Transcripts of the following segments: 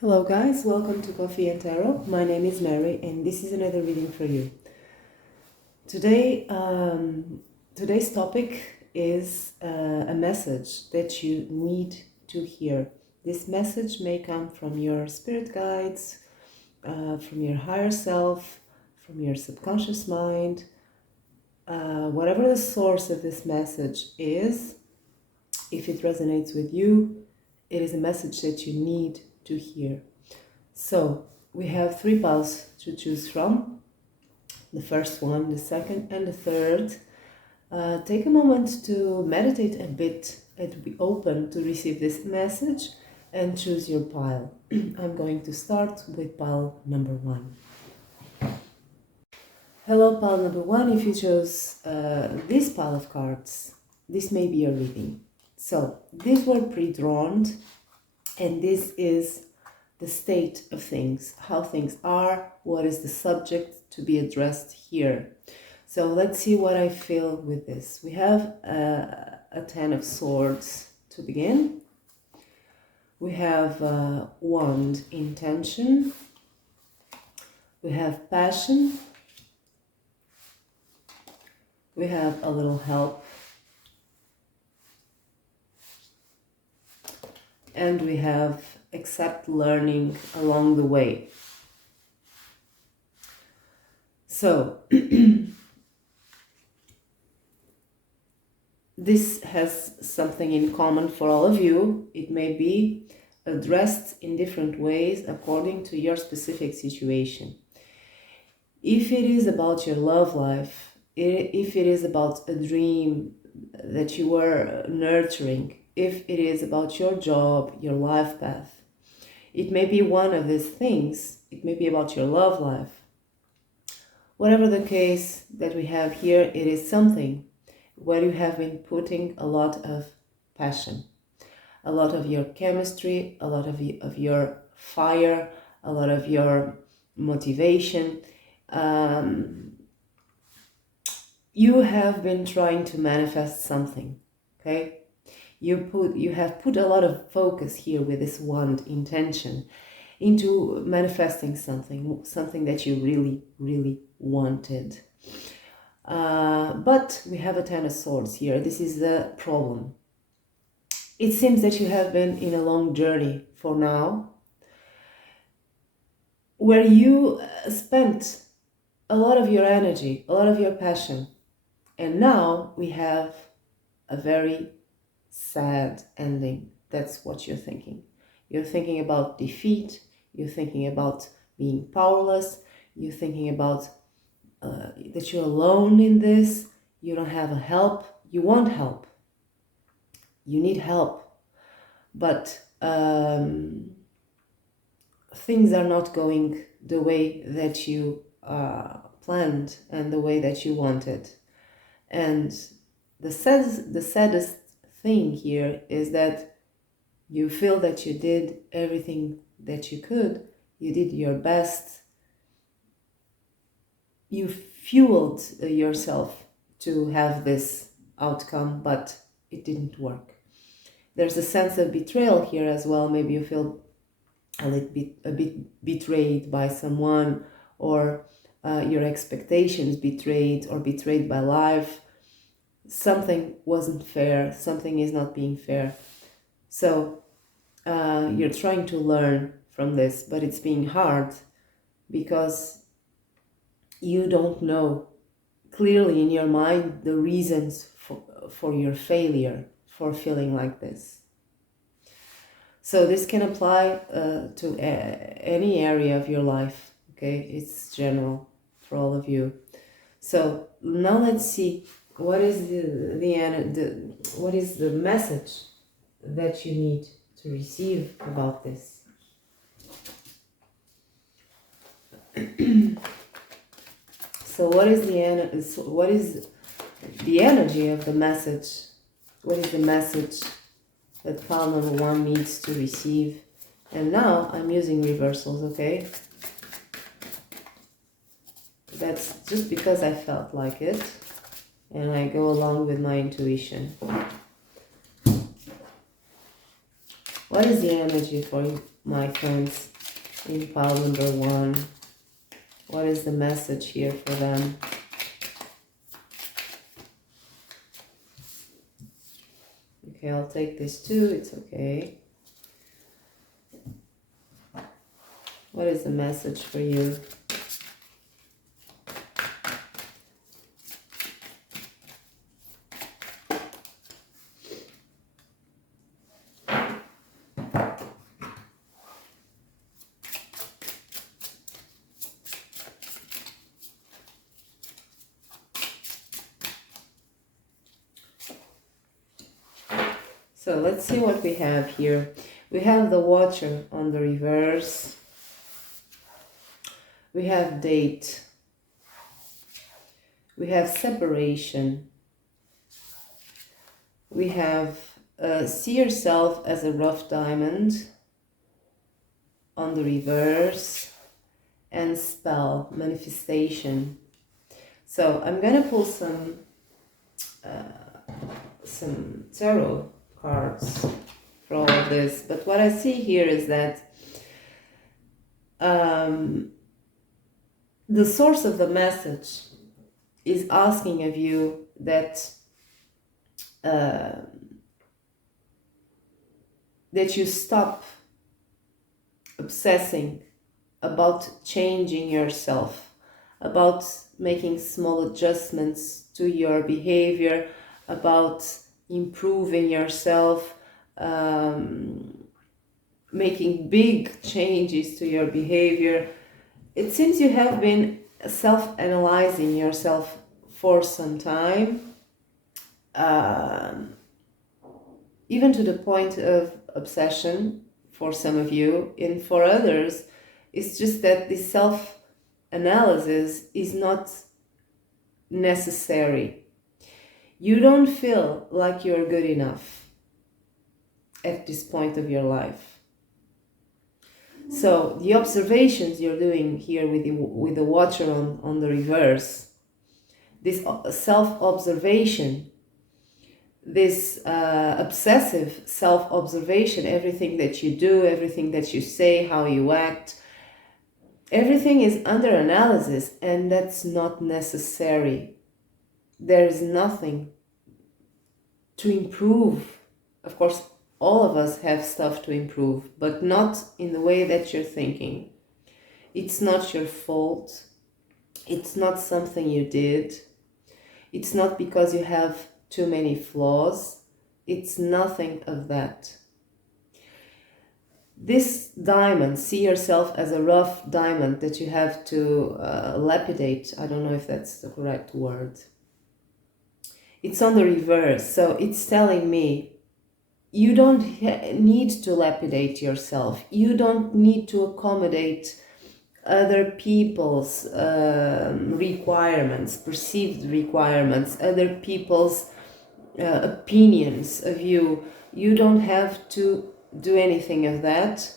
Hello guys, welcome to Coffee and Tarot. My name is Mary and this is another reading for you. Today's topic is a message that you need to hear. This message may come from your spirit guides, from your higher self, from your subconscious mind. Whatever the source of this message is, if it resonates with you, it is a message that you need to hear. So we have 3 piles to choose from. The first one, the second, and the third. Take a moment to meditate a bit and to be open to receive this message and choose your pile. I'm going to start with pile number 1. Hello, pile number 1. If you chose this pile of cards, this may be your reading. So these were pre-drawn, and this is the state of things, how things are, what is the subject to be addressed here. So let's see what I feel with this. We have a 10 of swords to begin. We have wand, intention. We have passion. We have a little help. And we have accept learning along the way. So this has something in common for all of you. It may be addressed in different ways according to your specific situation. If it is about your love life, if it is about a dream that you were nurturing, if it is about your job, your life path, it may be one of these things. It may be about your love life. Whatever the case that we have here, it is something where you have been putting a lot of passion, a lot of your chemistry, a lot of your fire, a lot of your motivation. You have been trying to manifest something, okay? You have put a lot of focus here with this wand, intention, into manifesting something that you really, really wanted. But we have a 10 of swords here. This is the problem. It seems that you have been in a long journey for now, where you spent a lot of your energy, a lot of your passion, and now we have a very sad ending. That's what you're thinking. You're thinking about defeat. You're thinking about being powerless. You're thinking about that you're alone in this. You don't have a help. You want help. You need help. But things are not going the way that you planned and the way that you wanted. And the saddest thing here is that you feel that you did everything that you could. You did your best. You fueled yourself to have this outcome, but it didn't work. There's a sense of betrayal here as well. Maybe you feel a bit betrayed by someone, or your expectations betrayed, or betrayed by life. Something wasn't fair, something is not being fair. So you're trying to learn from this, but it's being hard because you don't know clearly in your mind the reasons for your failure, for feeling like this. So this can apply to any area of your life, okay? It's general for all of you. So now let's see. What is what is the message that you need to receive about this? So what is the energy of the message? What is the message that pile number 1 needs to receive? And now I'm using reversals, okay? That's just because I felt like it. And I go along with my intuition. What is the energy for my friends, in pile number 1. What is the message here for them? Okay, I'll take this too, it's okay. What is the message for you? So let's see what we have here. We have the Watcher on the reverse. We have date. We have separation. We have see yourself as a rough diamond on the reverse, and spell, manifestation. So I'm gonna pull some tarot cards for all of this, but what I see here is that the source of the message is asking of you that that you stop obsessing about changing yourself, about making small adjustments to your behavior, about improving yourself, making big changes to your behavior. It seems you have been self-analyzing yourself for some time, even to the point of obsession for some of you, and for others it's just that this self-analysis is not necessary. You don't feel like you're good enough at this point of your life. So the observations you're doing here with the Watcher on the reverse, this self-observation, this obsessive self-observation, everything that you do, everything that you say, how you act, everything is under analysis, and that's not necessary. There's nothing to improve. Of course, all of us have stuff to improve, but not in the way that you're thinking. It's not your fault. It's not something you did. It's not because you have too many flaws. It's nothing of that. This diamond, see yourself as a rough diamond that you have to lapidate. I don't know if that's the correct word. It's on the reverse, so it's telling me you don't need to lapidate yourself. You don't need to accommodate other people's requirements, perceived requirements, other people's opinions of you. You don't have to do anything of that,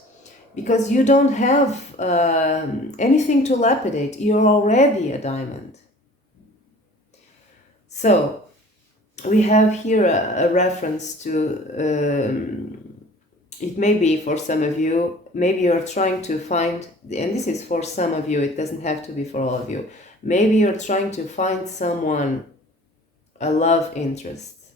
because you don't have anything to lapidate. You're already a diamond. So we have here a reference to, it may be for some of you, maybe you're trying to find, and this is for some of you, it doesn't have to be for all of you, maybe you're trying to find someone, a love interest.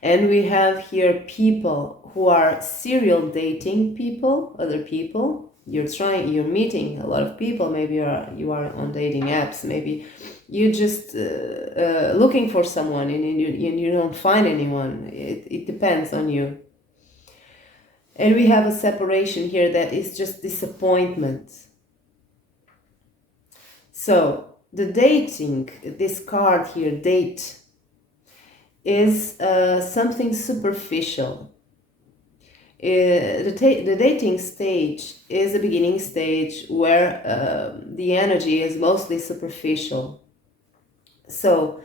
And we have here people who are serial dating people, other people. You're meeting a lot of people. Maybe you are on dating apps. Maybe you just looking for someone and you don't find anyone. It depends on you. And we have a separation here that is just disappointment. So the dating, this card here, date, is something superficial. The dating stage is a beginning stage where the energy is mostly superficial. So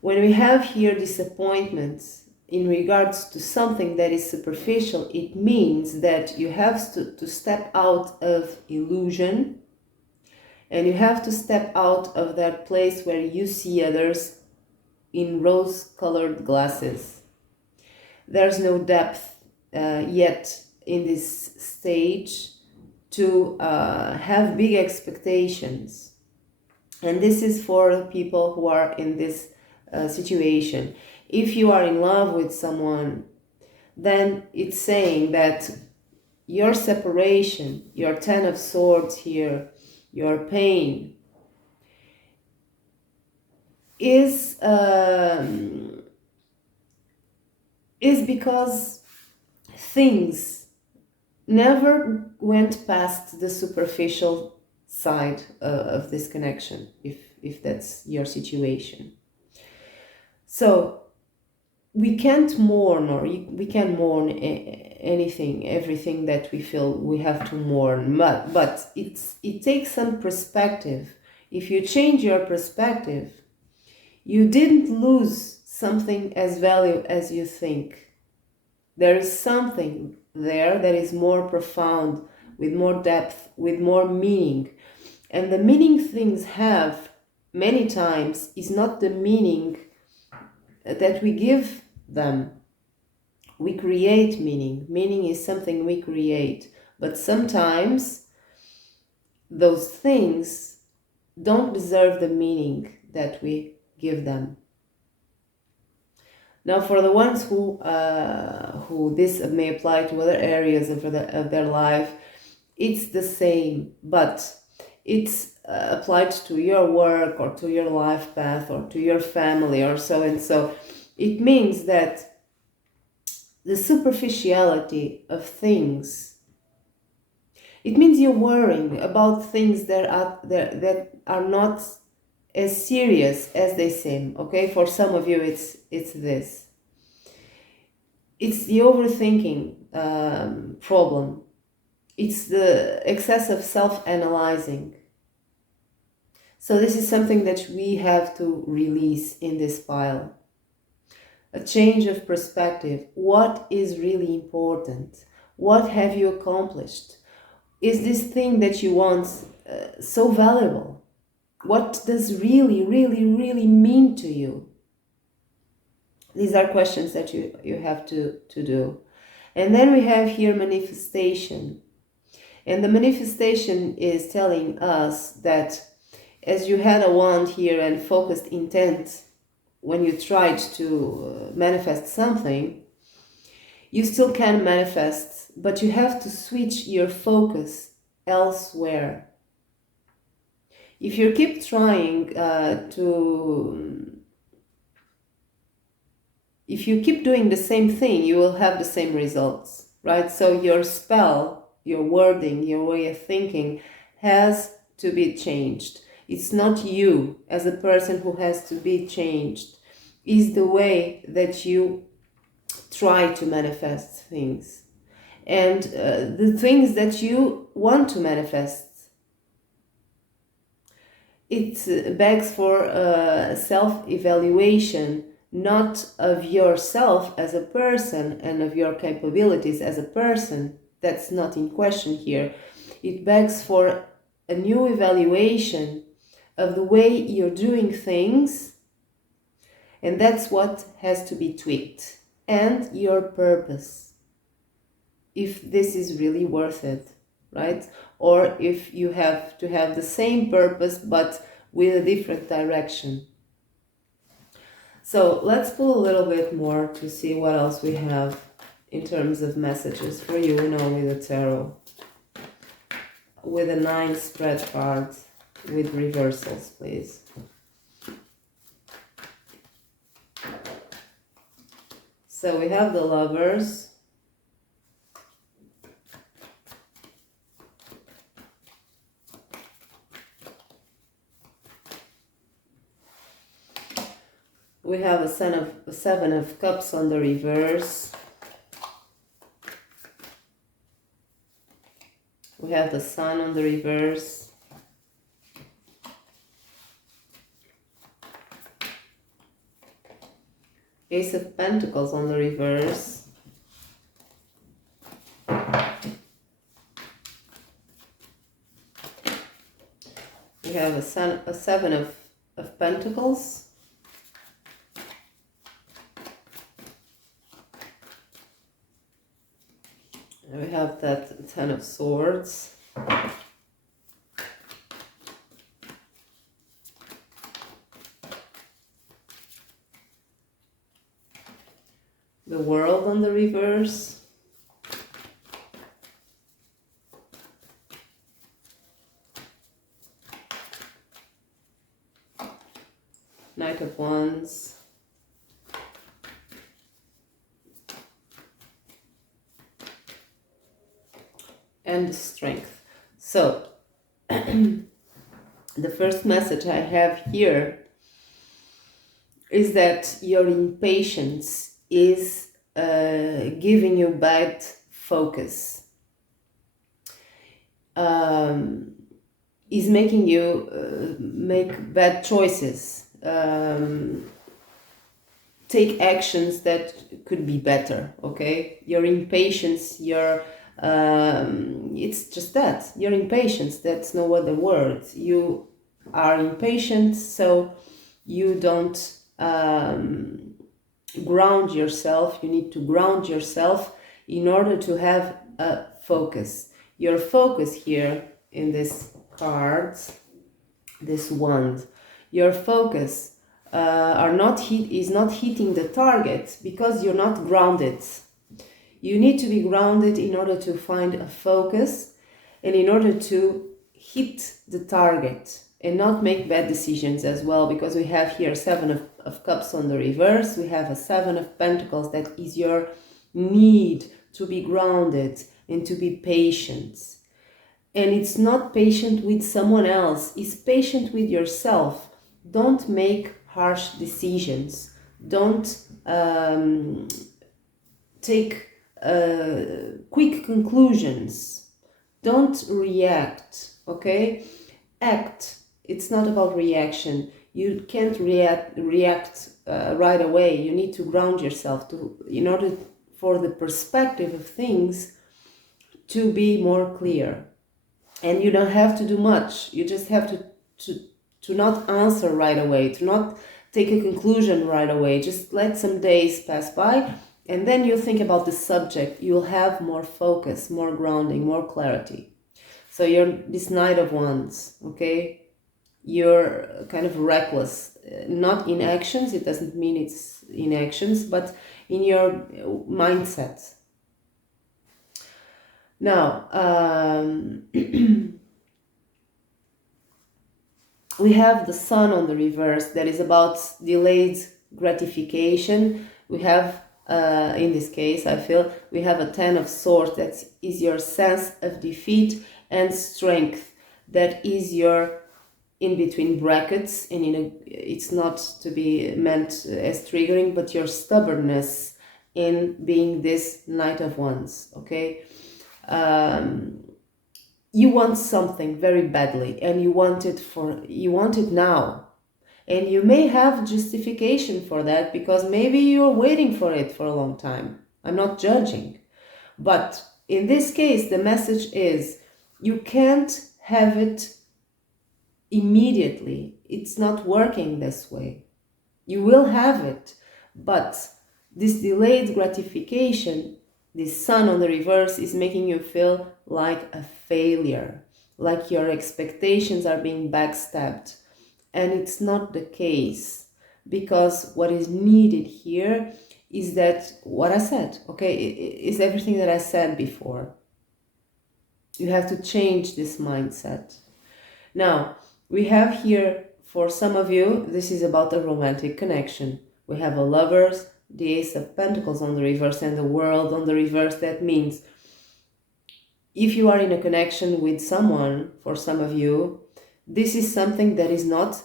when we have here disappointments in regards to something that is superficial, it means that you have to step out of illusion, and you have to step out of that place where you see others in rose-colored glasses. There's no depth yet in this stage to have big expectations. And this is for people who are in this situation. If you are in love with someone, then it's saying that your separation, your Ten of Swords here, your pain is because things never went past the superficial side of this connection, if that's your situation. So we can't mourn, or we can mourn anything, everything that we feel we have to mourn, but it takes some perspective. If you change your perspective, you didn't lose something as valuable as you think. There is something there that is more profound, with more depth, with more meaning. And the meaning things have many times is not the meaning that we give them. We create meaning. Meaning is something we create. But sometimes those things don't deserve the meaning that we give them. Now, for the ones who this may apply to other areas of their life, it's the same, but it's applied to your work or to your life path or to your family or so and so. It means that the superficiality of things, it means you're worrying about things that are not as serious as they seem. Okay, for some of you it's this. It's the overthinking problem. It's the excessive self-analyzing. So this is something that we have to release in this pile. A change of perspective. What is really important? What have you accomplished? Is this thing that you want so valuable? What does really, really, really mean to you? These are questions that you have to do. And then we have here manifestation. And the manifestation is telling us that as you had a wand here and focused intent when you tried to manifest something, you still can manifest, but you have to switch your focus elsewhere. If you keep trying if you keep doing the same thing, you will have the same results, right? So your spell, your wording, your way of thinking has to be changed. It's not you as a person who has to be changed. It's the way that you try to manifest things. And the things that you want to manifest, it begs for self-evaluation, not of yourself as a person and of your capabilities as a person. That's not in question here. It begs for a new evaluation of the way you're doing things, and that's what has to be tweaked. And your purpose, if this is really worth it, right? Or if you have to have the same purpose but with a different direction. So let's pull a little bit more to see what else we have in terms of messages for you now with the tarot. With a 9 spread card with reversals, please. So we have the Lovers. We have a Seven of Cups on the reverse. We have the Sun on the reverse. Ace of Pentacles on the reverse. We have a Seven of Pentacles. We got that Ten of Swords. The World on the reverse. Knight of Wands. And Strength. So, the first message I have here is that your impatience is giving you bad focus. Is making you make bad choices. Take actions that could be better, okay? Your impatience, your it's just that, your impatience, that's no other word. You are impatient, so you don't ground yourself. You need to ground yourself in order to have a focus. Your focus here in this card, this wand, your focus is not hitting the target because you're not grounded. You need to be grounded in order to find a focus and in order to hit the target and not make bad decisions as well, because we have here Seven of Cups on the reverse. We have a Seven of Pentacles, that is your need to be grounded and to be patient. And it's not patient with someone else, it's patient with yourself. Don't make harsh decisions. Don't take quick conclusions. Don't react, okay? Act. It's not about reaction. You can't react right away. You need to ground yourself in order for the perspective of things to be more clear. And you don't have to do much. You just have to not answer right away, to not take a conclusion right away. Just let some days pass by, and then you think about the subject. You'll have more focus, more grounding, more clarity. So you're this Knight of Wands, okay? You're kind of reckless, not in actions. It doesn't mean it's in actions, but in your mindset. Now, we have the Sun on the reverse, that is about delayed gratification. We have, in this case, I feel, we have a Ten of Swords, that is your sense of defeat, and Strength, that is your, in between brackets, and it's not to be meant as triggering, but your stubbornness in being this Knight of Wands, okay? You want something very badly, and you want it now, and you may have justification for that, because maybe you're waiting for it for a long time. I'm not judging, but in this case the message is you can't have it immediately. It's not working this way. You will have it, but this delayed gratification, this Sun on the reverse, is making you feel like a failure, like your expectations are being backstabbed. And it's not the case, because what is needed here is that, what I said, okay, is everything that I said before. You have to change this mindset. Now, we have here, for some of you, this is about a romantic connection. We have a Lovers, the Ace of Pentacles on the reverse, and the World on the reverse. That means if you are in a connection with someone, for some of you, this is something that is not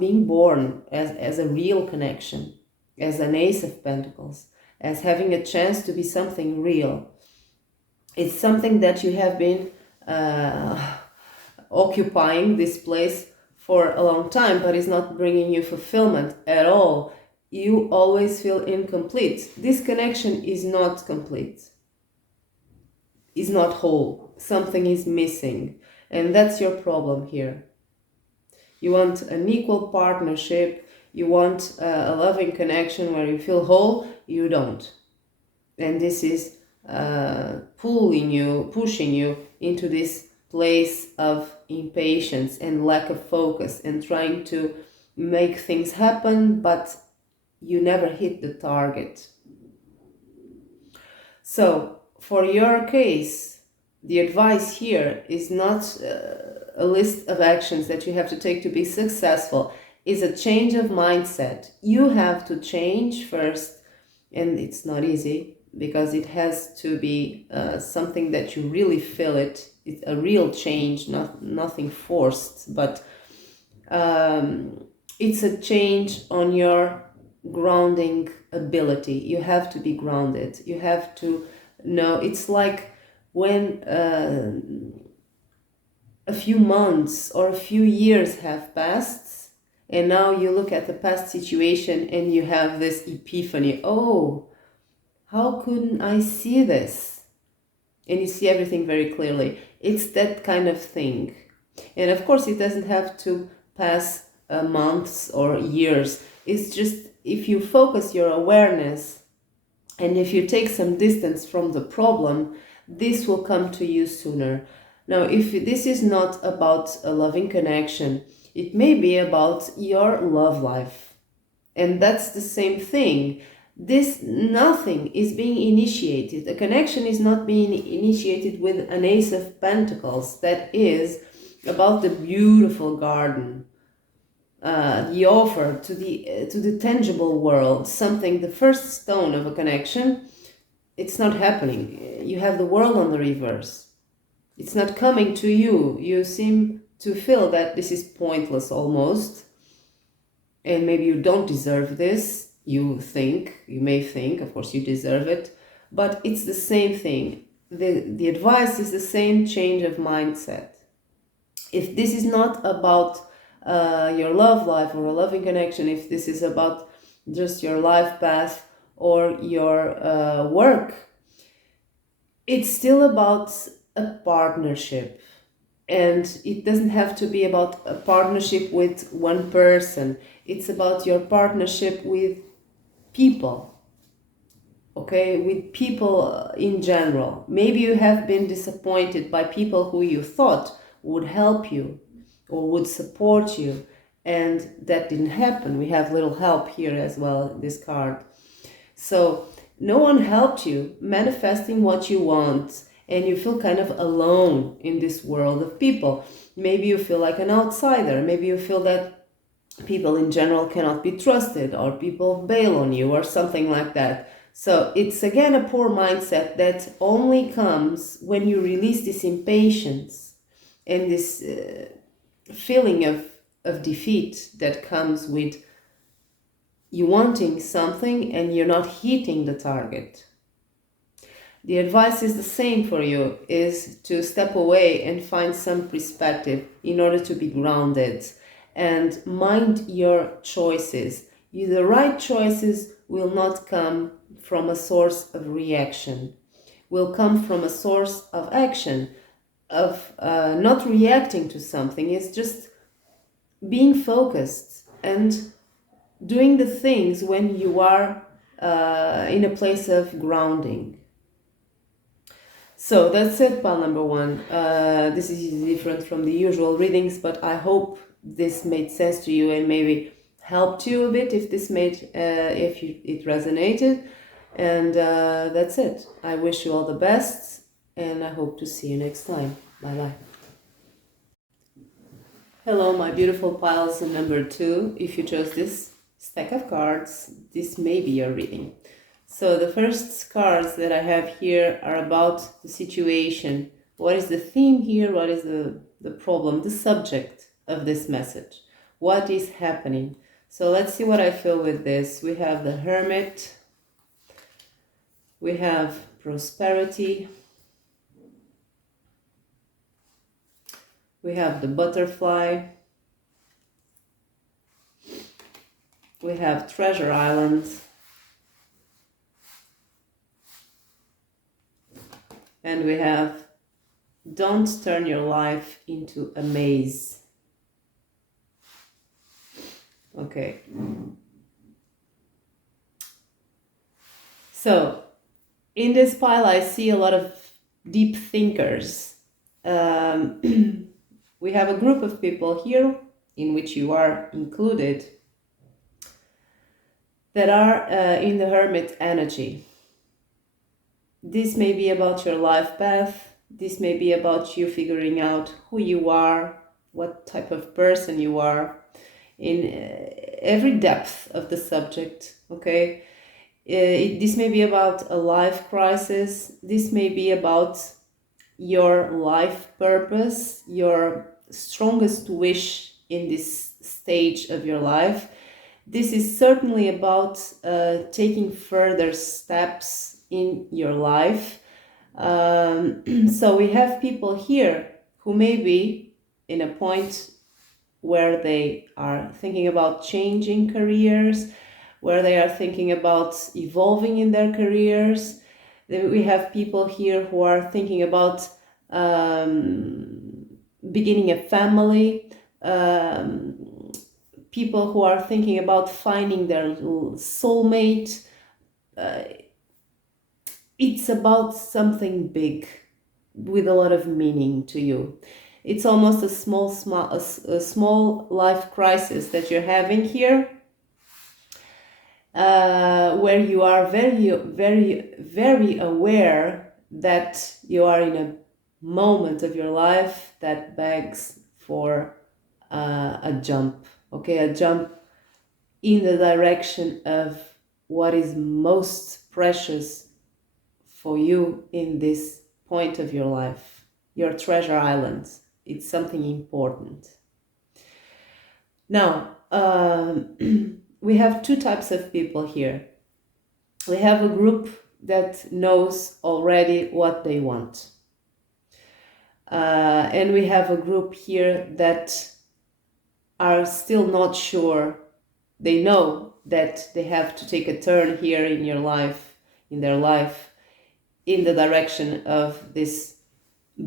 being born as a real connection, as an Ace of Pentacles, as having a chance to be something real. It's something that you have been occupying this place for a long time, but it's not bringing you fulfillment at all. You always feel incomplete. This connection is not complete, is not whole. Something is missing, and that's your problem here. You want an equal partnership, you want a loving connection where you feel whole. You don't, and this is pushing you into this place of impatience and lack of focus and trying to make things happen, but you never hit the target. So for your case, the advice here is not a list of actions that you have to take to be successful. Is a change of mindset. You have to change first, and it's not easy because it has to be something that you really feel it. It's a real change, nothing forced, but it's a change on your grounding ability. You have to be grounded. You have to know. It's like when a few months or a few years have passed, and now you look at the past situation and you have this epiphany. Oh, how couldn't I see this? And you see everything very clearly. It's that kind of thing. And of course, it doesn't have to pass months or years. It's just if you focus your awareness and if you take some distance from the problem, this will come to you sooner. Now, if this is not about a loving connection, it may be about your love life. And that's the same thing. Nothing is being initiated. A connection is not being initiated with an Ace of Pentacles. That is about the beautiful garden, the offer to the tangible world, something, the first stone of a connection. It's not happening. You have the world on the reverse. It's not coming to you. You seem to feel that this is pointless almost, and maybe you don't deserve this. You may think, of course you deserve it, but it's the same thing. The advice is the same, change of mindset. If this is not about your love life or a loving connection, if this is about just your life path or your work, it's still about a partnership. And it doesn't have to be about a partnership with one person. It's about your partnership with people. Okay, with people in general. Maybe you have been disappointed by people who you thought would help you or would support you, and that didn't happen. We have little help here as well in this card. So no one helped you manifesting what you want, and you feel kind of alone in this world of people. Maybe you feel like an outsider. Maybe you feel that people in general cannot be trusted, or people bail on you, or something like that. So it's again a poor mindset that only comes when you release this impatience and this feeling of defeat that comes with you wanting something and you're not hitting the target. The advice is the same for you, is to step away and find some perspective in order to be grounded and mind your choices. The right choices will not come from a source of reaction, will come from a source of action, of not reacting to something. It's just being focused and doing the things when you are in a place of grounding. So that's it, pile number one. This is different from the usual readings, but I hope this made sense to you and maybe helped you a bit if it resonated. And that's it. I wish you all the best, and I hope to see you next time. Bye-bye. Hello, my beautiful piles number two. If you chose this stack of cards, this may be your reading. So the first cards that I have here are about the situation. What is the theme here? What is the problem, the subject of this message? What is happening? So let's see what I feel with this. We have the Hermit. We have prosperity. We have the Butterfly. We have Treasure Island. And we have Don't Turn Your Life into a Maze. Okay. So In this pile, I see a lot of deep thinkers. We have a group of people here, in which you are included, that are in the hermit energy. This may be about your life path. This may be about you figuring out who you are, what type of person you are, in every depth of the subject, okay? This may be about a life crisis. This may be about your life purpose, your strongest wish in this stage of your life. This is certainly about taking further steps in your life. So we have people here who may be in a point where they are thinking about changing careers, where they are thinking about evolving in their careers. We have people here who are thinking about beginning a family, people who are thinking about finding their soulmate. It's about something big with a lot of meaning to you. It's almost a small life crisis that you're having here, where you are very, very, very aware that you are in a moment of your life that begs for a jump, okay? A jump in the direction of what is most precious for you in this point of your life, your treasure island. It's something important. Now, we have two types of people here. We have a group that knows already what they want. And we have a group here that are still not sure. They know that they have to take a turn here in your life, in their life, in the direction of this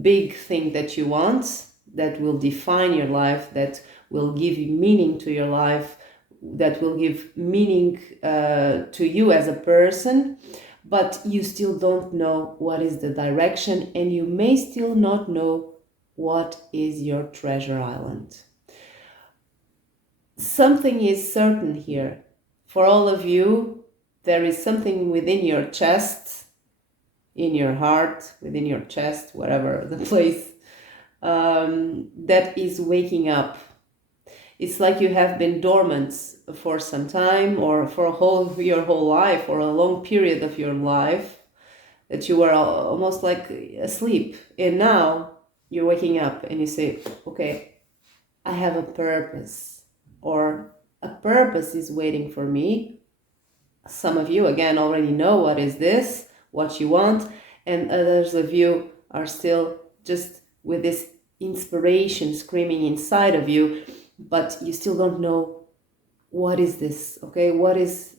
big thing that you want, that will define your life, that will give you meaning to your life, that will give meaning to you as a person, but you still don't know what is the direction, and you may still not know what is your treasure island. Something is certain here. For all of you, there is something within your chest, in your heart, within your chest, whatever the place, that is waking up. It's like you have been dormant for some time, or for your whole life, or a long period of your life, that you were almost like asleep. And now you're waking up and you say, okay, I have a purpose, or a purpose is waiting for me. Some of you, again, already know what is this, what you want, and others of you are still just with this inspiration screaming inside of you, but you still don't know what is this, okay?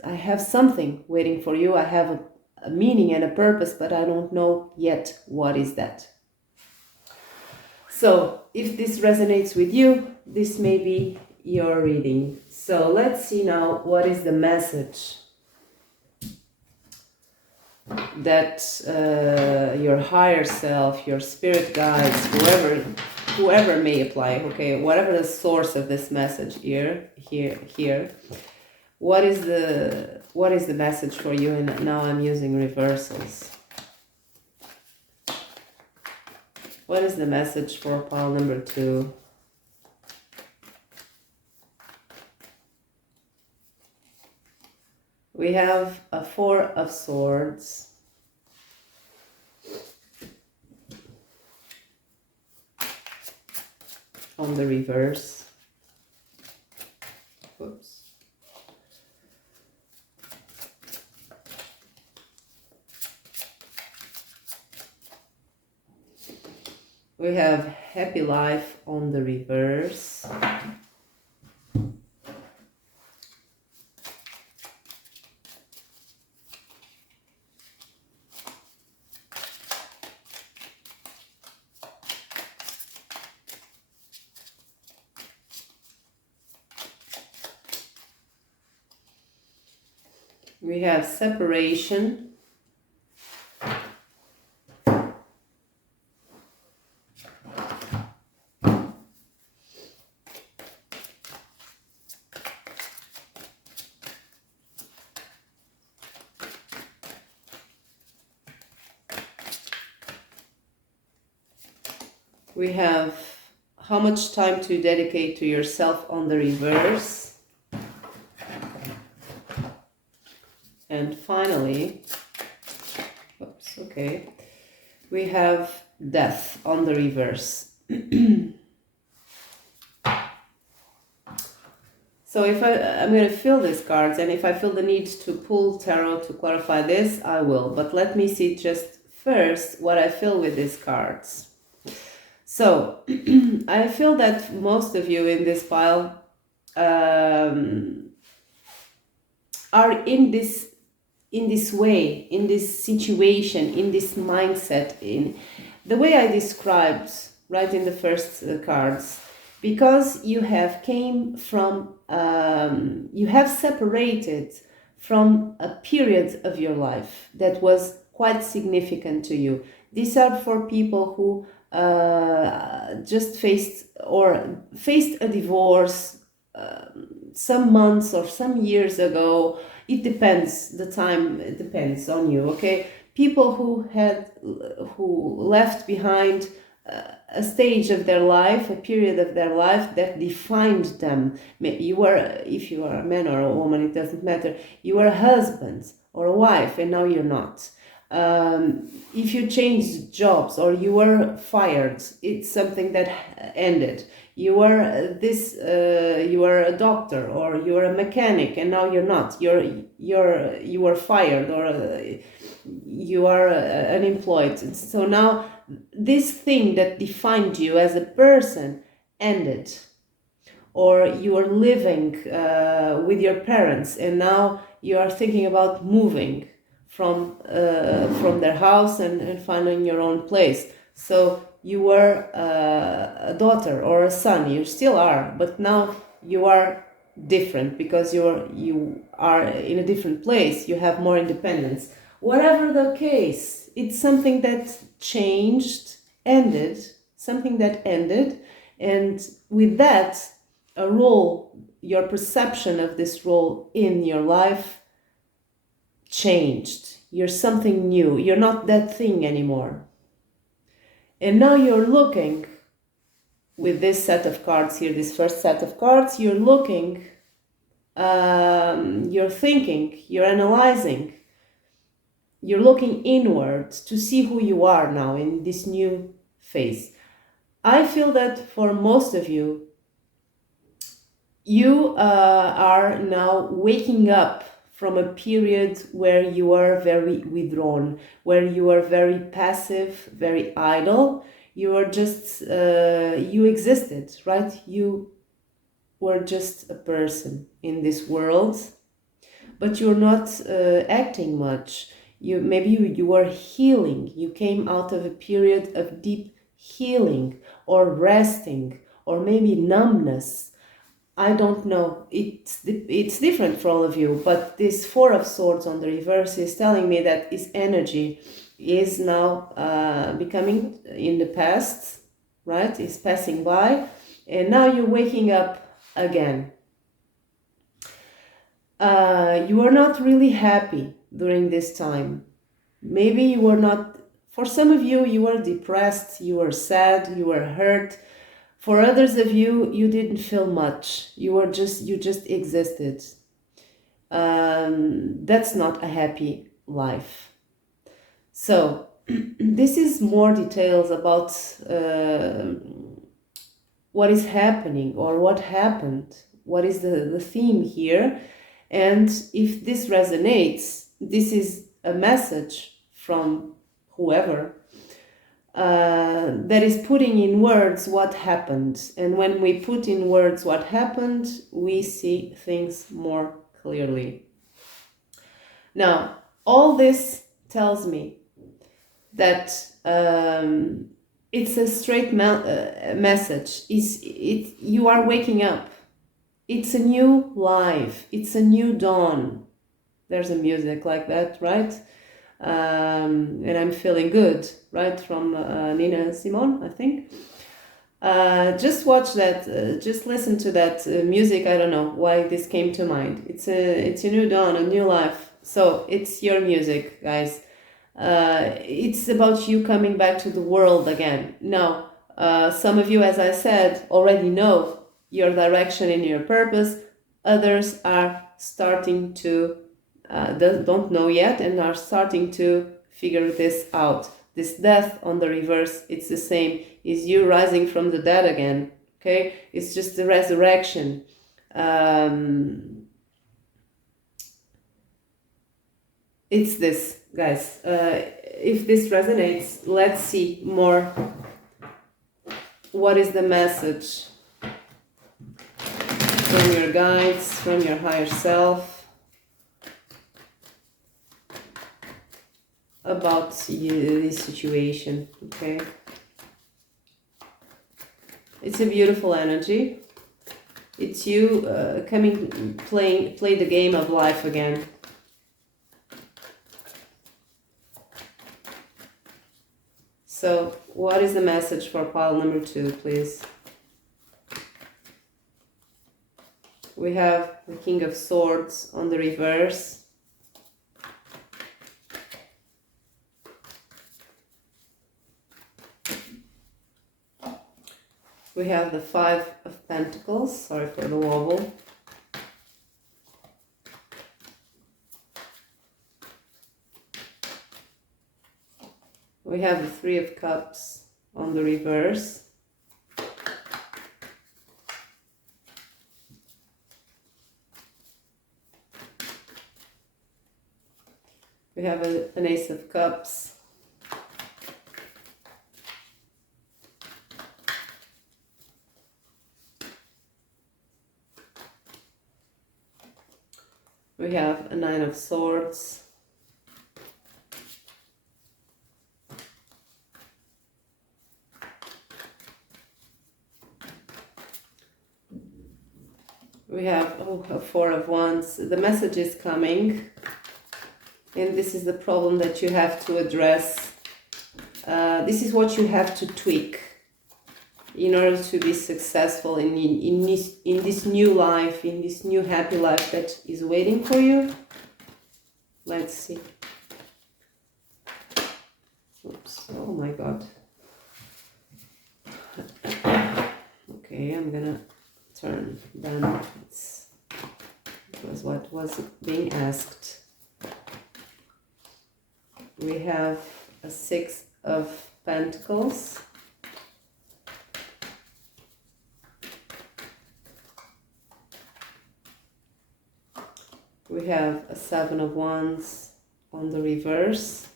I have something waiting for you. I have a meaning and a purpose, but I don't know yet what is that. So if this resonates with you, this may be your reading. So let's see now what is the message that your higher self, your spirit guides, whoever may apply, okay, whatever the source of this message here, what is the message for you? And now I'm using reversals. What is the message for pile number 2? We have a 4 of Swords. On the reverse. Whoops. We have Happy Life on the reverse. We have Separation We have how much time to dedicate to yourself on the reverse. And finally, oops, okay, we have death on the reverse. So if I'm going to fill these cards, and if I feel the need to pull tarot to clarify this, I will. But let me see just first what I feel with these cards. So I feel that most of you in this pile are in this way, in this situation, in this mindset, in the way I described right in the first cards, because you have came from, you have separated from a period of your life that was quite significant to you. These are for people who just faced a divorce some months or some years ago. It depends, the time, it depends on you, okay? People who left behind a stage of their life, a period of their life that defined them. You were, if you are a man or a woman, it doesn't matter. You were a husband or a wife, and now you're not. If you changed jobs or you were fired, it's something that ended. You were you were a doctor or you were a mechanic, and now you're not. You were fired, or you are unemployed. So now this thing that defined you as a person ended. Or you are living with your parents, and now you are thinking about moving from their house and finding your own place. So you were a daughter or a son, you still are, but now you are different because you are in a different place, you have more independence. Whatever the case, it's something that changed, ended, something that ended, and with that, a role, your perception of this role in your life changed. You're something new. You're not that thing anymore. And now you're looking with this set of cards here, this first set of cards, you're looking, you're thinking, you're analyzing, you're looking inward to see who you are now in this new phase. I feel that for most of you, you are now waking up from a period where you are very withdrawn, where you are very passive, very idle. You were just, you existed, right? You were just a person in this world, but you're not acting much. Maybe you were healing. You came out of a period of deep healing or resting or maybe numbness. I don't know, it's different for all of you, but this Four of Swords on the reverse is telling me that this energy is now becoming in the past, right? It's passing by, and now you're waking up again. You are not really happy during this time. Maybe you were not, for some of you, you were depressed, you were sad, you were hurt. For others of you, you didn't feel much. You just existed. That's not a happy life. So this is more details about what is happening or what happened. What is the theme here? And if this resonates, this is a message from whoever that is putting in words what happened. And when we put in words what happened, we see things more clearly. Now, all this tells me that it's a straight message. You are waking up. It's a new life. It's a new dawn. There's a music like that, right? And I'm feeling good, right? From Nina Simone, I think. Just watch that. Just listen to that music. I don't know why this came to mind. It's a new dawn, a new life. So it's your music, guys. It's about you coming back to the world again. Now, Some of you, as I said, already know your direction and your purpose. Others are starting to don't know yet and are starting to figure this out. This death on the reverse, it's the same. Is you rising from the dead again. Okay, it's just the resurrection. It's this, guys. If this resonates, let's see more. What is the message from your guides, from your higher self, about this situation? Okay, it's a beautiful energy. It's you play the game of life again. So, what is the message for pile number 2, please? We have the King of Swords on the reverse. We have the Five of Pentacles. Sorry for the wobble. We have the Three of Cups on the reverse. We have an Ace of Cups. We have a Nine of Swords. We have a Four of Wands. The message is coming, and this is the problem that you have to address. This is what you have to tweak in order to be successful in this new life, in this new happy life that is waiting for you. Let's see. Oops, oh my God. Okay, I'm gonna turn then. It was what was being asked. We have a Six of Pentacles. We have a Seven of Wands on the reverse.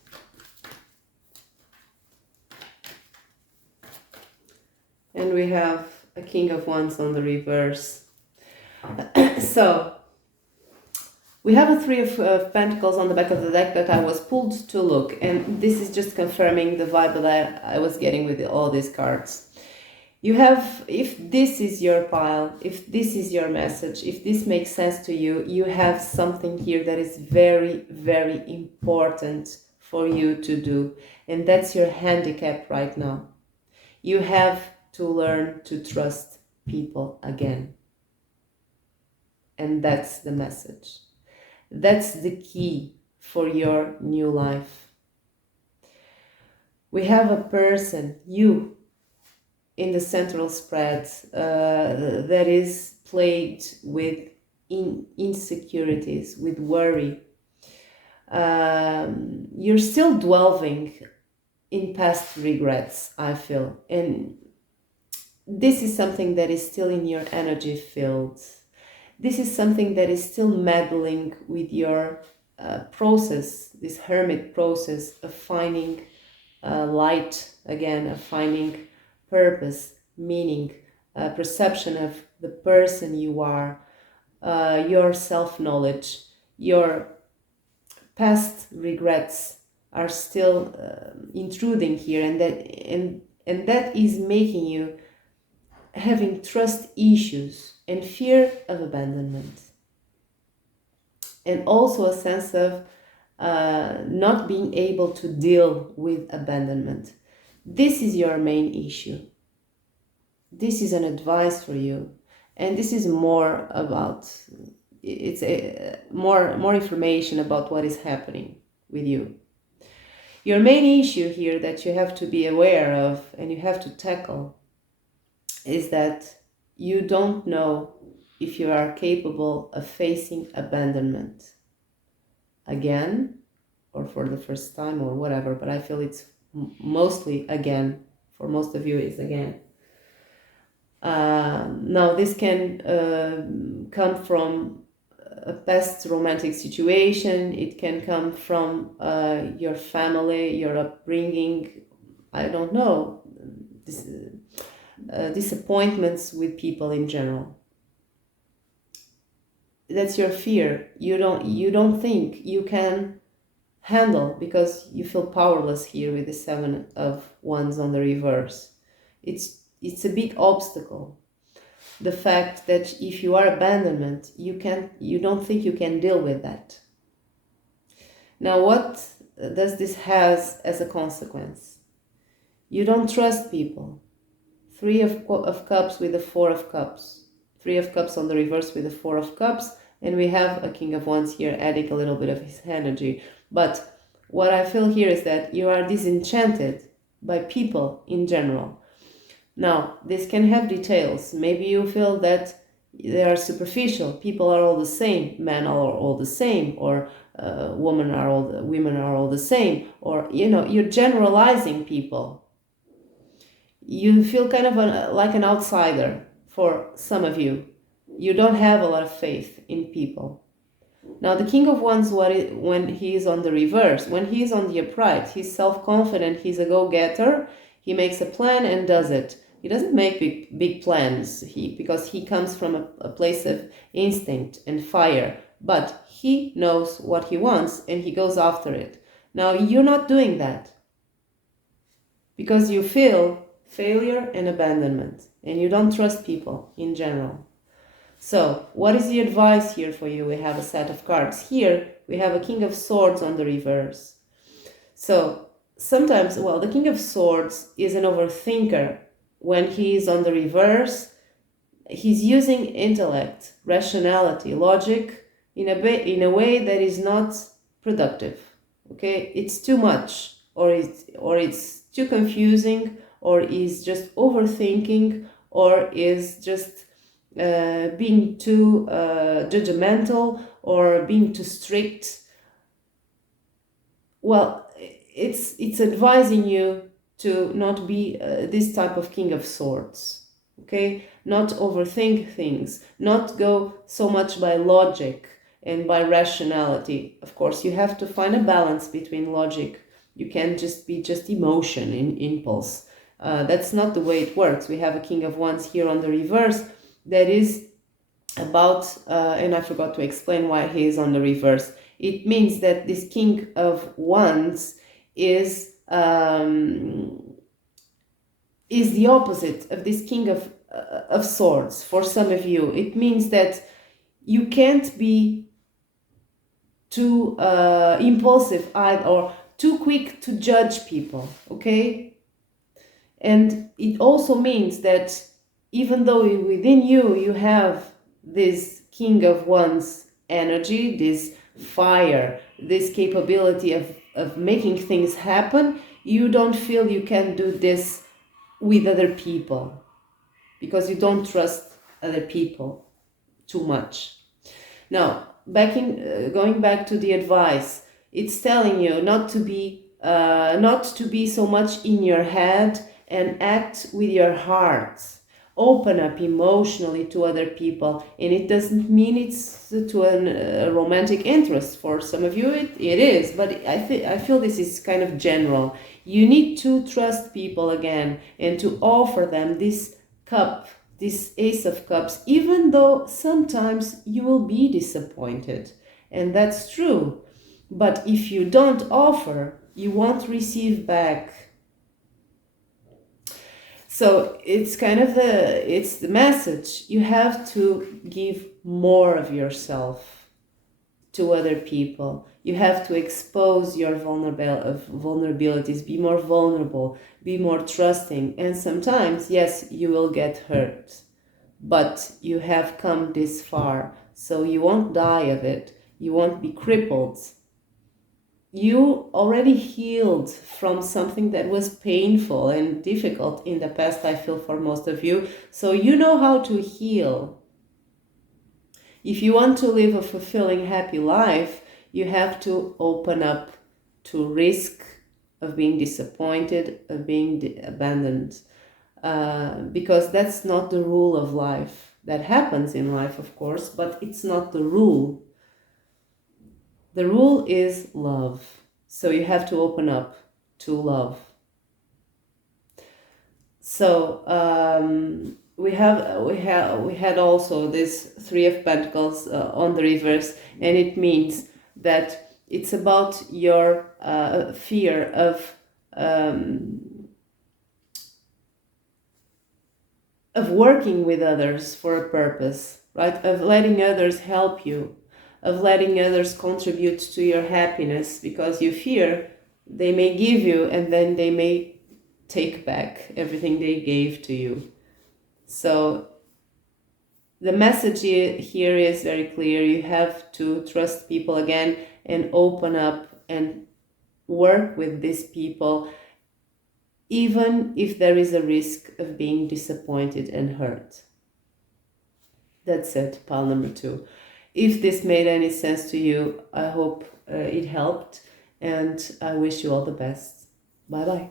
And we have a King of Wands on the reverse. So, we have a Three of Pentacles on the back of the deck that I was pulled to look. And this is just confirming the vibe that I was getting with all these cards. You have, if this is your pile, if this is your message, if this makes sense to you, you have something here that is very, very important for you to do. And that's your handicap right now. You have to learn to trust people again. And that's the message. That's the key for your new life. We have a person, you, in the central spread that is plagued with insecurities, with worry. You're still dwelling in past regrets, I feel. And this is something that is still in your energy field. This is something that is still meddling with your process, this hermit process of finding light again, of finding purpose, meaning, perception of the person you are, your self-knowledge, your past regrets are still intruding here, and that is making you having trust issues and fear of abandonment, and also a sense of not being able to deal with abandonment. This is your main issue. This is an advice for you, and this is more about, it's more information about what is happening with you. Your main issue here that you have to be aware of and you have to tackle is that you don't know if you are capable of facing abandonment again, or for the first time, or whatever, but I feel it's mostly again. For most of you, it's again. Now, this can come from a past romantic situation. It can come from your family, your upbringing. I don't know. Disappointments with people in general. That's your fear. You don't think you can handle, because you feel powerless here with the 7 of Wands on the reverse. It's a big obstacle. The fact that if you are abandonment, you don't think you can deal with that. Now, what does this has as a consequence? You don't trust people. 3 of Cups with the 4 of Cups. 3 of Cups on the reverse with the 4 of Cups. And we have a King of Wands here adding a little bit of his energy. But what I feel here is that you are disenchanted by people in general. Now, this can have details. Maybe you feel that they are superficial. People are all the same. Men are all the same. Or women are all the same. Or, you're generalizing people. You feel kind of like an outsider for some of you. You don't have a lot of faith in people. Now, the King of Wands, when he is on the reverse, when he is on the upright, he's self-confident, he's a go-getter, he makes a plan and does it. He doesn't make big plans because he comes from a place of instinct and fire, but he knows what he wants and he goes after it. Now, you're not doing that because you feel failure and abandonment and you don't trust people in general. So, what is the advice here for you? We have a set of cards. Here, we have a King of Swords on the reverse. So, sometimes, the King of Swords is an overthinker. When he is on the reverse, he's using intellect, rationality, logic in a way that is not productive. Okay? It's too much, or it's too confusing, or is just overthinking, or is just being too judgmental, or being too strict. Well, it's advising you to not be this type of King of Swords, okay? Not overthink things, not go so much by logic and by rationality. Of course, you have to find a balance between logic. You can't just be emotion and impulse. That's not the way it works. We have a King of Wands here on the reverse that is about, and I forgot to explain why he is on the reverse. It means that this King of Wands is the opposite of this King of Swords. For some of you, it means that you can't be too impulsive or too quick to judge people, okay? And it also means that even though within you have this King of Wands energy, this fire, this capability of making things happen, you don't feel you can do this with other people because you don't trust other people too much. Now, going back to the advice, it's telling you not to be so much in your head and act with your heart. Open up emotionally to other people, and it doesn't mean it's to a romantic interest. For some of you it is, but I feel this is kind of general. You need to trust people again and to offer them this cup, this Ace of Cups, even though sometimes you will be disappointed, and that's true. But if you don't offer, you won't receive back. So it's kind of it's the message. You have to give more of yourself to other people. You have to expose your vulnerabilities, be more vulnerable, be more trusting. And sometimes, yes, you will get hurt, but you have come this far, so you won't die of it. You won't be crippled. you already healed from something that was painful and difficult in the past, I feel, for most of you. So you know how to heal. If you want to live a fulfilling, happy life, you have to open up to risk of being disappointed, of being abandoned, because that's not the rule of life. That happens in life, of course, but it's not the rule. The rule is love. So you have to open up to love. So we had also this Three of Pentacles on the reverse, and it means that it's about your fear of working with others for a purpose, right? Of letting others help you, of letting others contribute to your happiness, because you fear they may give you and then they may take back everything they gave to you. So the message here is very clear. You have to trust people again and open up and work with these people, even if there is a risk of being disappointed and hurt. That's it, pile number 2. If this made any sense to you, I hope it helped, and I wish you all the best. Bye-bye.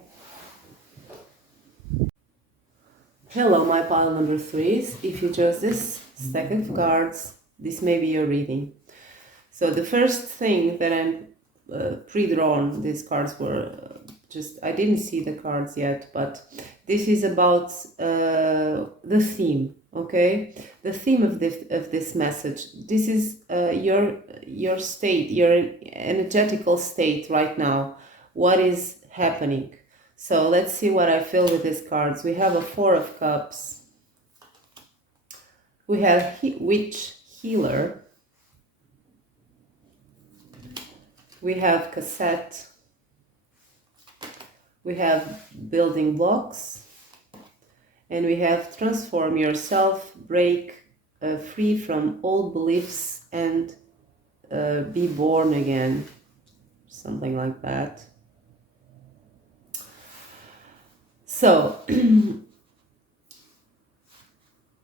Hello, my pile number 3s. If you chose this stack of cards, this may be your reading. So the first thing that I'm pre-drawn, these cards were I didn't see the cards yet, but this is about the theme, okay? The theme of this message. This is your state, your energetical state right now. What is happening? So let's see what I feel with these cards. We have a Four of Cups. We have Witch Healer. We have Cassette. We have Building Blocks. And we have Transform Yourself, break free from old beliefs, and be born again. Something like that. So,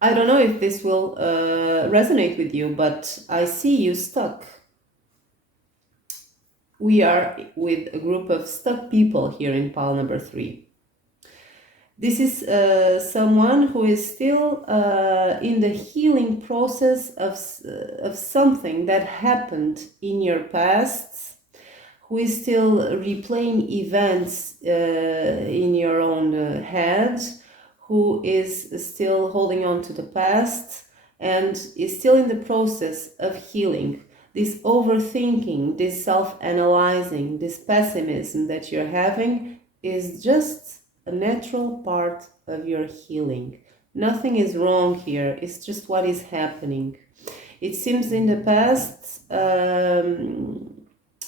I don't know if this will resonate with you, but I see you stuck. We are with a group of stuck people here in pile number 3. This is someone who is still in the healing process of something that happened in your past, who is still replaying events in your own head, who is still holding on to the past and is still in the process of healing. This overthinking, this self-analyzing, this pessimism that you're having is just a natural part of your healing. Nothing is wrong here, it's just what is happening. It seems in the past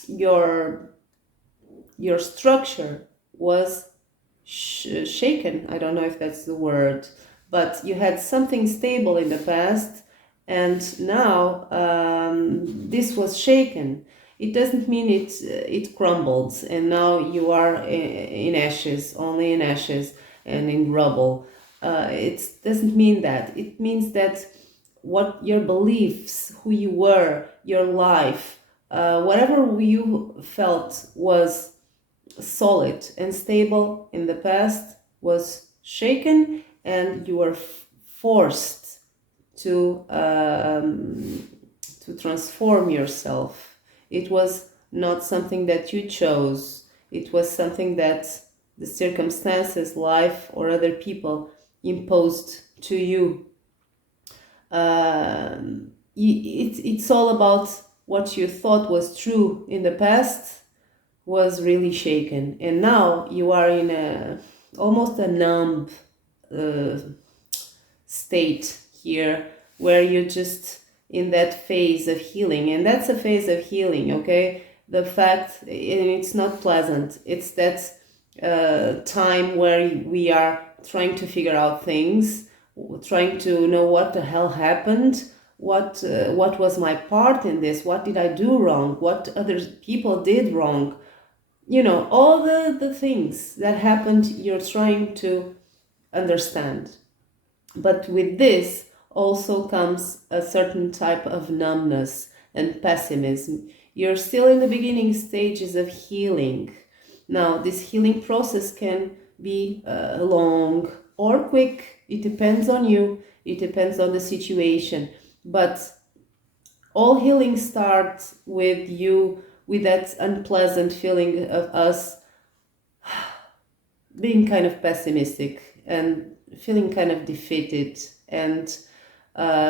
your structure was shaken. I don't know if that's the word, but you had something stable in the past, and now this was shaken. It doesn't mean it crumbled and now you are in ashes, only in ashes and in rubble. It doesn't mean that. It means that what your beliefs, who you were, your life, whatever you felt was solid and stable in the past was shaken, and you were forced to transform yourself. It was not something that you chose. It was something that the circumstances, life, or other people imposed to you. It's all about what you thought was true in the past was really shaken, and now you are in almost a numb state here, where you're just in that phase of healing, and that's a phase of healing, okay? The fact, and it's not pleasant, it's that time where we are trying to figure out things, trying to know what the hell happened, what was my part in this, what did I do wrong, what other people did wrong, all the things that happened, you're trying to understand. But with this also comes a certain type of numbness and pessimism. You're still in the beginning stages of healing. Now, this healing process can be long or quick. It depends on you, it depends on the situation. But all healing starts with you, with that unpleasant feeling of us being kind of pessimistic and feeling kind of defeated and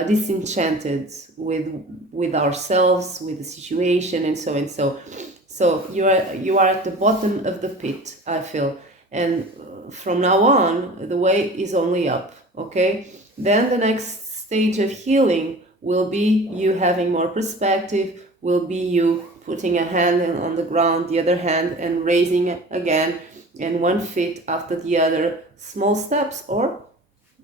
disenchanted with ourselves, with the situation, and so and so. So you are at the bottom of the pit, I feel, and from now on the way is only up. Okay, then the next stage of healing will be you having more perspective, will be you putting a hand on the ground, the other hand, and raising it again, and one foot after the other, small steps or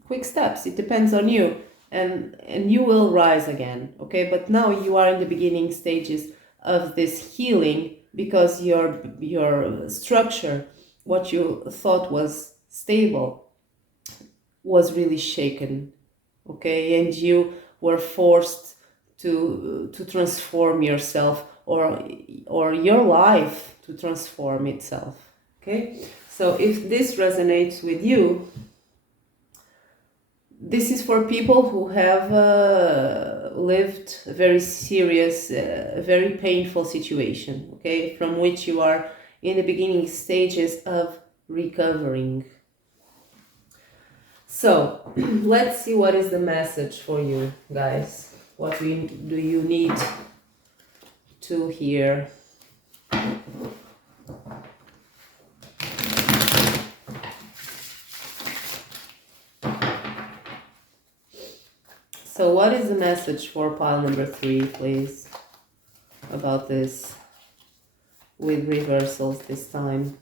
quick steps, it depends on you, and you will rise again. Okay, but now you are in the beginning stages of this healing, because your structure, what you thought was stable, was really shaken. Okay, and you were forced to transform yourself, or your life to transform itself. Okay, so if this resonates with you, this is for people who have lived a very serious, very painful situation, okay, from which you are in the beginning stages of recovering. So let's see what is the message for you guys. What do you need to hear? So what is the message for pile number 3, please, about this, with reversals this time?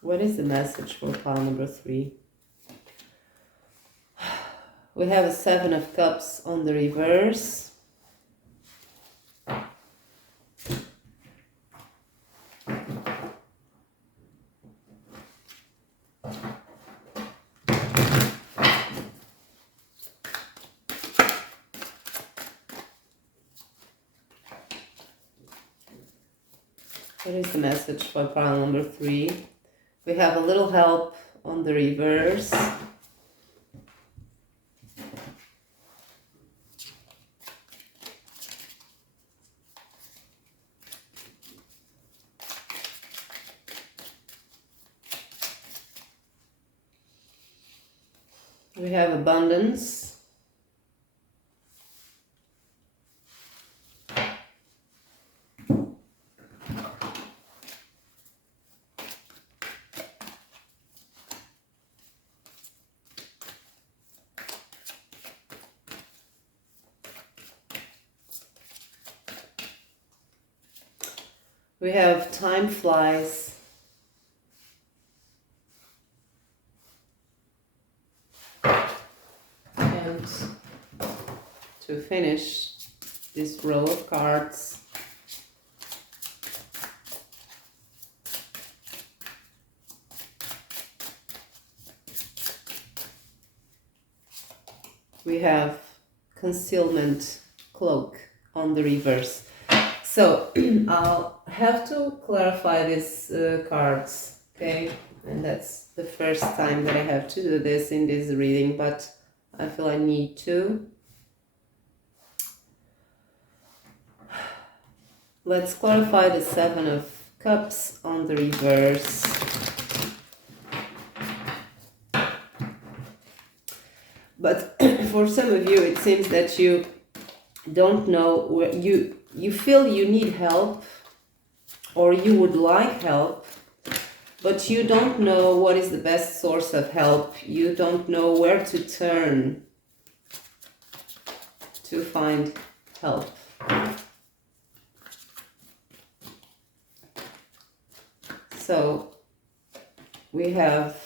What is the message for pile number 3? We have a 7 of Cups on the reverse. What is the message for pile number 3? We have a little help on the reverse. We have abundance. We have time flies. And to finish this row of cards, we have concealment cloak on the reverse. So I'll have to clarify these cards, okay? And that's the first time that I have to do this in this reading, but I feel I need to. Let's clarify the 7 of Cups on the reverse. But for some of you, it seems that you don't know where you feel you need help, or you would like help, but you don't know what is the best source of help. You don't know where to turn to find help. So we have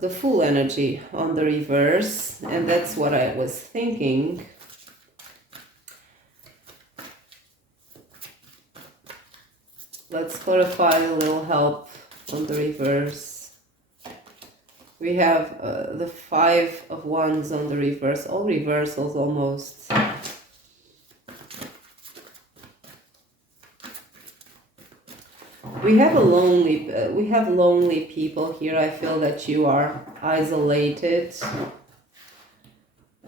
the Fool energy on the reverse, and that's what I was thinking. Let's clarify a little help on the reverse. We have the 5 of Wands on the reverse, all reversals almost. We have lonely people here. I feel that you are isolated.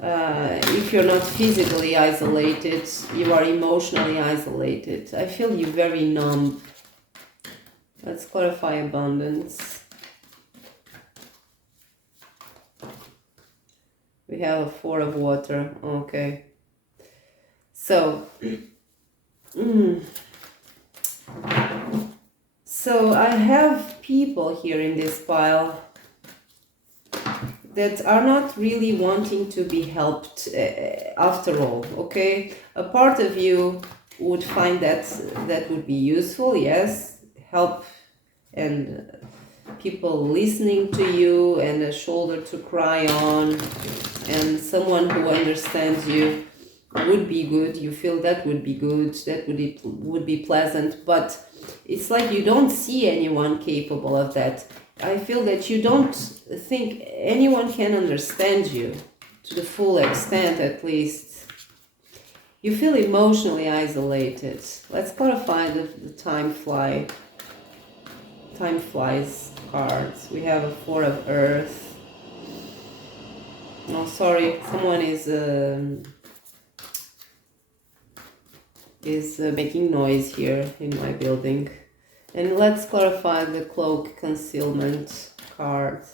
If you're not physically isolated, you are emotionally isolated. I feel you very numb. Let's clarify abundance. We have a 4 of water. Okay. So, so I have people here in this pile that are not really wanting to be helped after all, okay? A part of you would find that would be useful, yes, help and people listening to you and a shoulder to cry on and someone who understands you would be good. You feel that would be good, that would be pleasant, but it's like you don't see anyone capable of that. I feel that you don't think anyone can understand you to the full extent, at least. You feel emotionally isolated. Let's clarify the time flies cards. We have a 4 of Earth. Oh, sorry, someone is making noise here in my building. And let's clarify the cloak concealment card.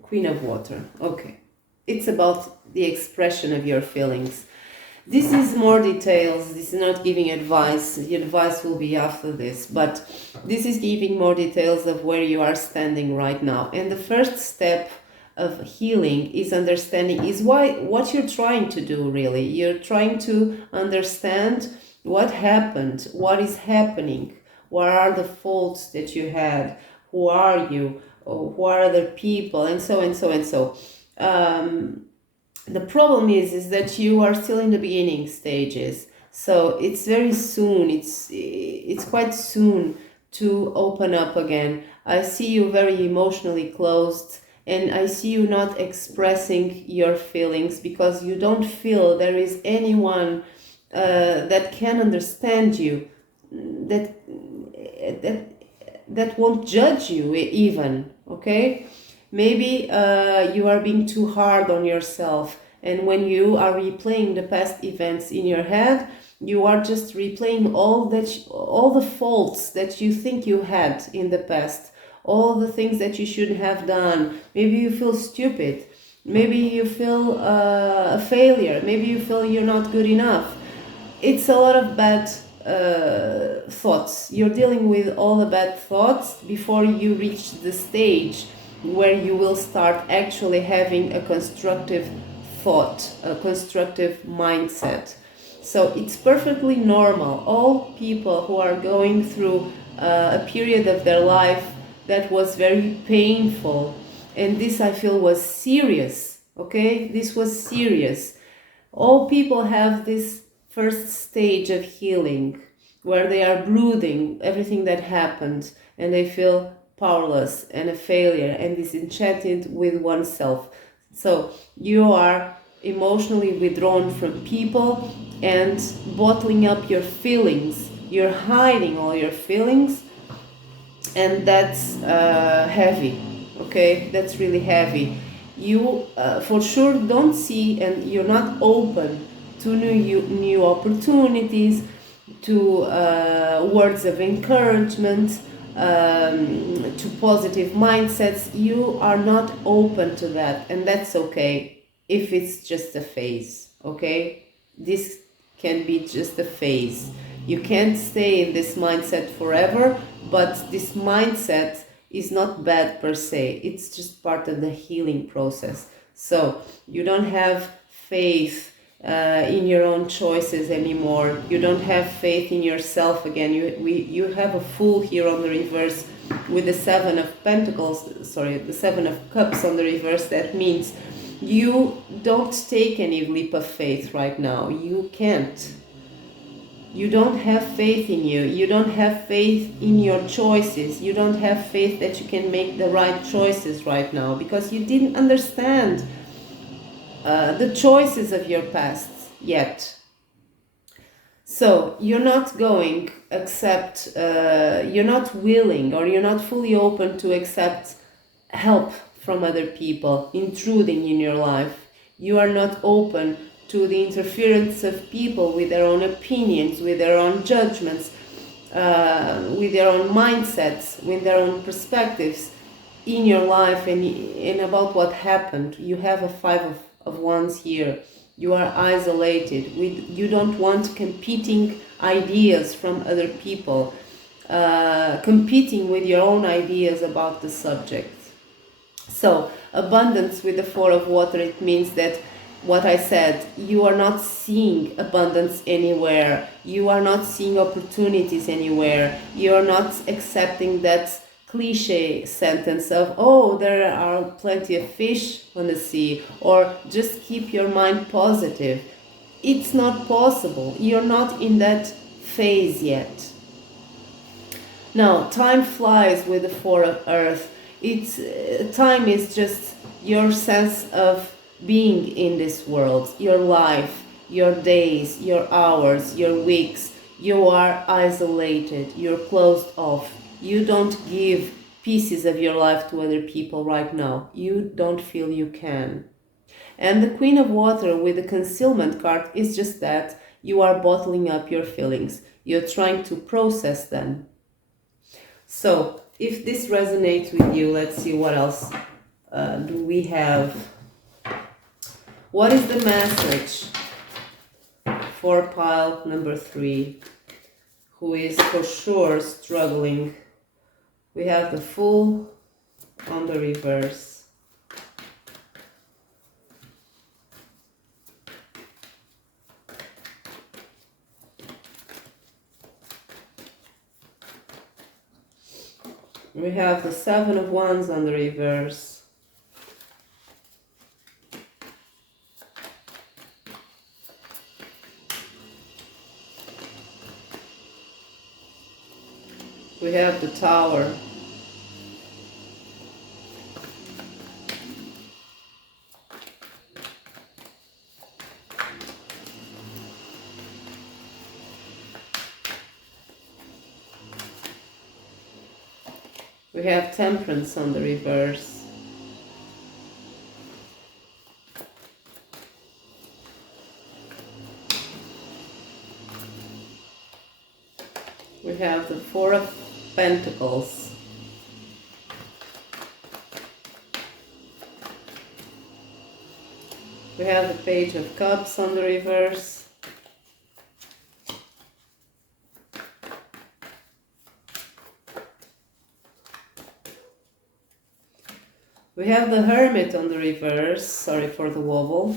Queen of Water. Okay. It's about the expression of your feelings. This is more details. This is not giving advice. The advice will be after this. But this is giving more details of where you are standing right now. And the first step of healing is understanding, is what you're trying to do really. You're trying to understand what happened, what is happening, what are the faults that you had, who are you, who are other people, and so and so and so. The problem is that you are still in the beginning stages, so it's very soon, it's quite soon to open up again. I see you very emotionally closed, and I see you not expressing your feelings because you don't feel there is anyone that can understand you, that won't judge you even, okay? Maybe you are being too hard on yourself, and when you are replaying the past events in your head, you are just replaying all the faults that you think you had in the past, all the things that you should have done. Maybe you feel stupid. Maybe you feel a failure. Maybe you feel you're not good enough. It's a lot of bad thoughts. You're dealing with all the bad thoughts before you reach the stage where you will start actually having a constructive thought, a constructive mindset. So it's perfectly normal. All people who are going through a period of their life that was very painful, and this I feel was serious, okay? This was serious. All people have this first stage of healing where they are brooding everything that happened and they feel powerless and a failure and disenchanted with oneself. So you are emotionally withdrawn from people and bottling up your feelings. You're hiding all your feelings, and that's heavy, okay? That's really heavy. You for sure don't see, and you're not open to new opportunities, to words of encouragement, to positive mindsets. You are not open to that, and that's okay if it's just a phase, okay? This can be just a phase. You can't stay in this mindset forever, but this mindset is not bad per se. It's just part of the healing process. So you don't have faith in your own choices anymore. You don't have faith in yourself again. You have a Fool here on the reverse with the 7 of Pentacles, sorry, the 7 of Cups on the reverse. That means You don't take any leap of faith right now. You can't. You don't have faith in you. You don't have faith in your choices. You don't have faith that you can make the right choices right now because you didn't understand the choices of your past yet. So you're not going accept, you're not willing or you're not fully open to accept help from other people intruding in your life. You are not open to the interference of people with their own opinions, with their own judgments, with their own mindsets, with their own perspectives in your life and about what happened. You have a Five of Wands here. You are isolated. You don't want competing ideas from other people, competing with your own ideas about the subject. So, abundance with the Four of Water, it means that what I said, you are not seeing abundance anywhere. You are not seeing opportunities anywhere. You are not accepting that cliche sentence of, oh, there are plenty of fish on the sea, or just keep your mind positive. It's not possible. You're not in that phase yet. Now, time flies with the Four of Earth. It's time is just your sense of being in this world, your life, your days, your hours, your weeks. You are isolated. You're closed off. You don't give pieces of your life to other people right now. You don't feel you can. And the Queen of Water with the concealment card is just that. You are bottling up your feelings. You're trying to process them. So, if this resonates with you, let's see what else do we have. What is the message for pile number 3, who is for sure struggling? We have the Fool on the reverse. We have the Seven of Wands on the reverse. We have the Tower. We have Temperance on the reverse. We have the Four of Pentacles. We have the Page of Cups on the reverse. We have the Hermit on the reverse. Sorry for the wobble.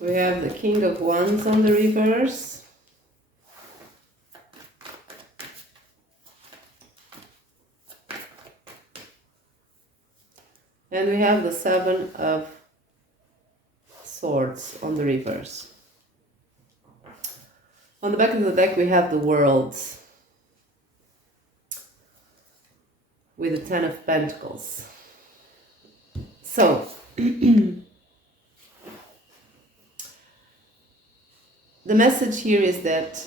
We have the King of Wands on the reverse. And we have the Seven of Swords on the reverse. On the back of the deck we have the World with the Ten of Pentacles. So, the message here is that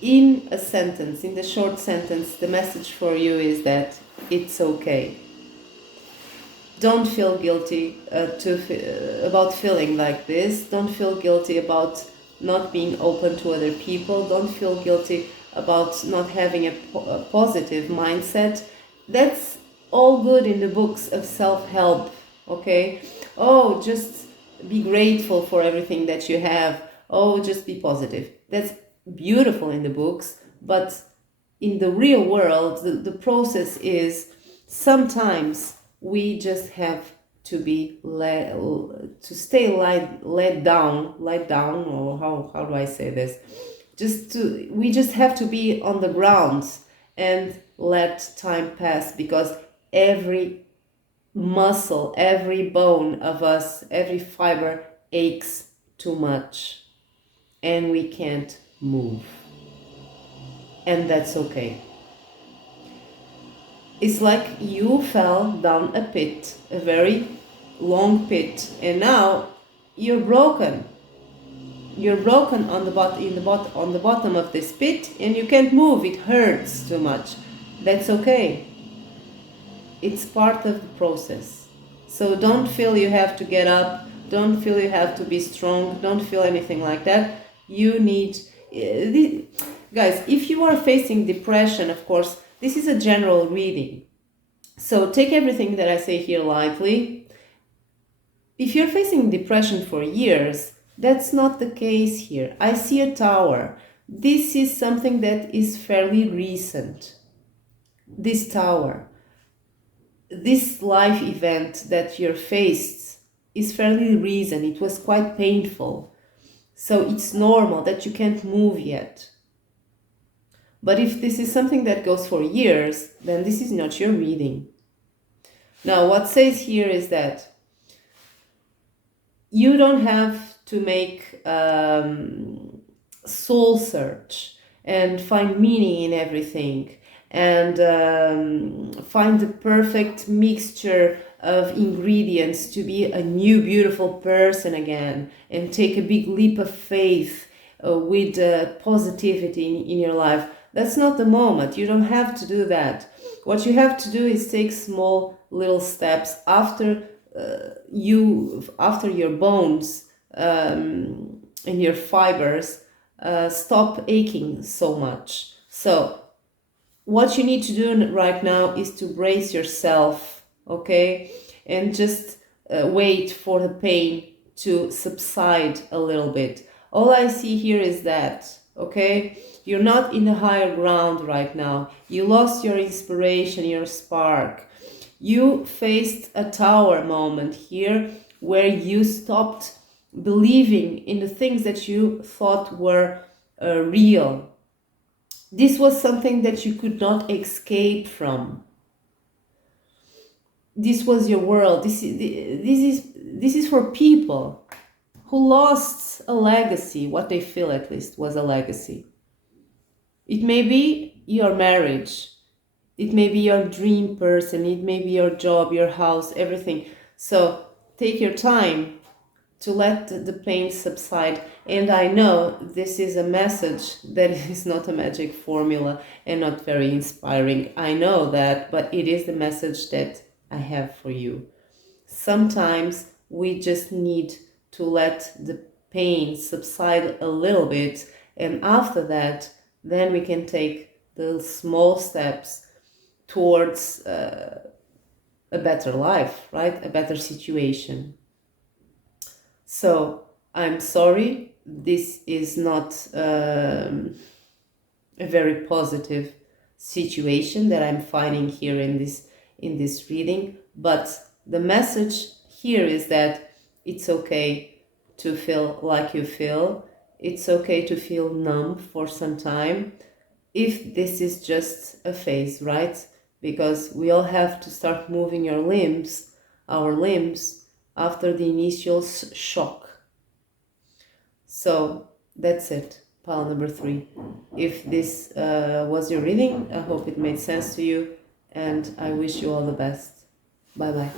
in a sentence, in the short sentence, the message for you is that it's okay. Don't feel guilty about feeling like this. Don't feel guilty about not being open to other people. Don't feel guilty about not having a positive mindset. That's all good in the books of self-help, okay? Oh, just be grateful for everything that you have. Oh, just be positive. That's beautiful in the books, but in the real world, the process is sometimes we just have to be let down, or how do I say this? We just have to be on the ground and let time pass, because every muscle, every bone of us, every fiber aches too much and we can't move. And that's okay. It's like you fell down a pit, a very long pit, and now you're broken. You're broken on the bottom of this pit, and you can't move. It hurts too much. That's okay. It's part of the process. So don't feel you have to get up. Don't feel you have to be strong. Don't feel anything like that. You need, guys, if you are facing depression, of course, this is a general reading. So take everything that I say here lightly. If you're facing depression for years, that's not the case here. I see a tower. This is something that is fairly recent. This tower, this life event that you're faced is fairly recent. It was quite painful. So it's normal that you can't move yet. But if this is something that goes for years, then this is not your reading. Now, what says here is that you don't have to make soul search and find meaning in everything and find the perfect mixture of ingredients to be a new beautiful person again and take a big leap of faith with positivity in your life. That's not the moment. You don't have to do that. What you have to do is take small little steps after your bones and your fibers stop aching so much. So what you need to do right now is to brace yourself, okay, and just wait for the pain to subside a little bit. All I see here is that, okay, you're not in the higher ground right now. You lost your inspiration, your spark. You faced a tower moment here where you stopped believing in the things that you thought were real. This was something that you could not escape from. This was your world. This is for people who lost a legacy. What they feel, at least, was a legacy. It may be your marriage. It may be your dream person. It may be your job, your house, everything. So take your time to let the pain subside. And I know this is a message that is not a magic formula and not very inspiring. I know that, but it is the message that I have for you. Sometimes we just need to let the pain subside a little bit, and after that, then we can take the small steps towards a better life, right? A better situation. So I'm sorry, this is not a very positive situation that I'm finding here in this reading, but the message here is that it's okay to feel like you feel. It's okay to feel numb for some time, if this is just a phase, right? Because we all have to start moving our limbs after the initial shock. So that's it, pile number 3. If this was your reading, I hope it made sense to you, and I wish you all the best. Bye bye.